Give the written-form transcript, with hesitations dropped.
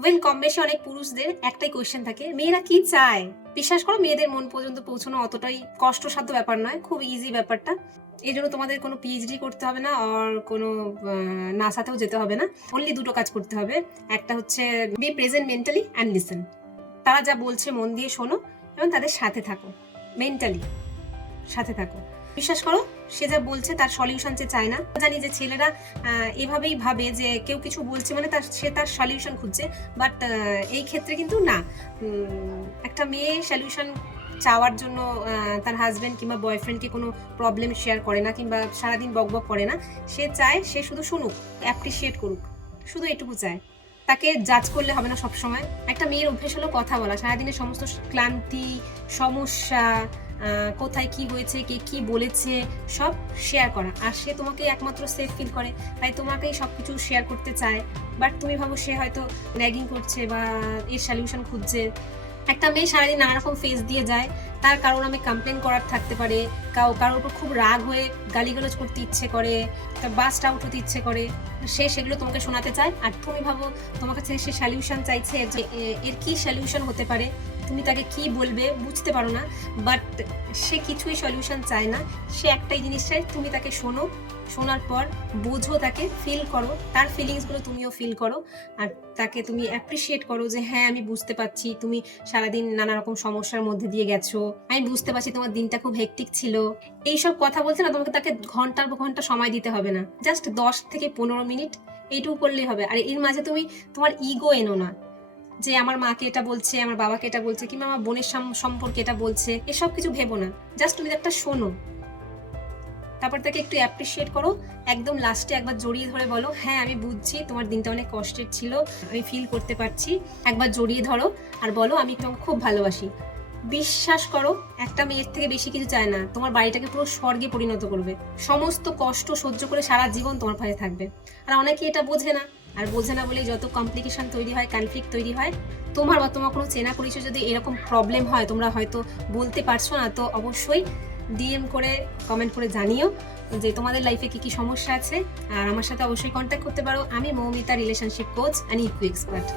Well, কম বেশি অনেক পুরুষদের একটাই কোয়েশ্চেন থাকে, মেয়েরা কি চায়। বিশ্বাস করো, মেয়েদের মন পর্যন্ত পৌঁছানো অতটাই কষ্টসাধ্য ব্যাপার নয়, খুব ইজি ব্যাপারটা। এই জন্য তোমাদের কোনো পিএইচডি করতে হবে না, আর কোনো নাসাতেও যেতে হবে না। অনলি দুটো কাজ করতে হবে। একটা হচ্ছে B present mentally and listen. তারা যা বলছে মন দিয়ে শোনো এবং তাদের সাথে থাকো, মেন্টালি সাথে থাকো। বিশ্বাস করো, সে যা বলছে তার সলিউশন সে চায় না। জানি যে ছেলেরা এভাবেই ভাবে যে কেউ কিছু বলছে মানে সে তার সলিউশন খুঁজছে, বাট এই ক্ষেত্রে কিন্তু না। একটা মেয়ে সলিউশন চাওয়ার জন্য তার হাজবেন্ড কিংবা বয়ফ্রেন্ডকে কোনো প্রবলেম শেয়ার করে না, কিংবা সারাদিন বকবক করে না। সে চায় সে শুধু শুনুক, অ্যাপ্রিসিয়েট করুক, শুধু এটুকু চায়। তাকে জাজ করলে হবে না সবসময়। একটা মেয়ের অভ্যেস হলো কথা বলা, সারাদিনের সমস্ত ক্লান্তি, সমস্যা, কোথায় কি হয়েছে, কে কি বলেছে, সব শেয়ার করা। আর সে তোমাকে একমাত্র সেফ ফিল করে, তাই তোমাকেই সব কিছু শেয়ার করতে চায়। বাট তুমি ভাবো সে হয়তো র্যাগিং করছে বা এর সলিউশন খুঁজছে। একটা মেয়ে সারাদিন নানা রকম ফেস দিয়ে যায়, তার কারোর নামে কমপ্লেন করার থাকতে পারে, কারোর উপর খুব রাগ হয়ে গালিগালাজ করতে ইচ্ছে করে, বাস্ট আউট হতে ইচ্ছে করে। সে সেগুলো তোমাকে শোনাতে চায়, আর তুমি ভাবো তোমার কাছে সে সলিউশন চাইছে, যে এর কি সলিউশন হতে পারে, তুমি তাকে কি বলবে বুঝতে পারো না। বাট সে কিছুই সলিউশন চায় না, সে একটাই জিনিস চায় তুমি তাকে শোনো, শোনার পর বোঝো, তাকে ফিল করো, তার ফিলিংসগুলো তুমিও ফিল করো, আর তাকে তুমি অ্যাপ্রিসিয়েট করো যে হ্যাঁ আমি বুঝতে পারছি তুমি সারাদিন নানা রকম সমস্যার মধ্যে দিয়ে গেছো, আমি বুঝতে পারছি তোমার দিনটা খুব হেক্টিক ছিল। এইসব কথা বলছে না, তোমাকে তাকে ঘন্টার পর ঘন্টা সময় দিতে হবে না, জাস্ট 10 থেকে 15 মিনিট এইটুকু করলেই হবে। আর এর মাঝে তুমি তোমার ইগো এনো না, যে আমার মাকে এটা বলছে, আমার বাবাকে এটা বলছে, কিংবা আমার বোনের সম্পর্কে এটা বলছে, এসব কিছু ভেবো না। জাস্ট তুমি একটা শোনো, তারপর তাকে একটু অ্যাপ্রিসিয়েট করো। একদম লাস্টে একবার জড়িয়ে ধরে বলো, হ্যাঁ আমি বুঝছি তোমার দিনটা অনেক কষ্টের ছিল, আমি ফিল করতে পারছি। একবার জড়িয়ে ধরো আর বলো আমি তোমাকে খুব ভালোবাসি। বিশ্বাস করো, একটা মেয়ের থেকে বেশি কিছু চায় না, তোমার বাড়িটাকে পুরো স্বর্গে পরিণত করবে। সমস্ত কষ্ট সহ্য করে সারা জীবন তোমার পাশে থাকবে। আর অনেকে এটা বোঝে না, আর বোঝে না বলেই যত কমপ্লিকেশন তৈরি হয়, কনফ্লিক্ট তৈরি হয়। তোমার বা তোমার কোনো চেনা পরিচয় যদি এরকম প্রবলেম হয়, তোমরা হয়তো বলতে পারছো না, তো অবশ্যই ডিএম করে কমেন্ট করে জানিও যে তোমাদের লাইফে কি কি সমস্যা আছে। আর আমার সাথে অবশ্যই কন্ট্যাক্ট করতে পারো। আমি Moumita, relationship coach and EQ expert.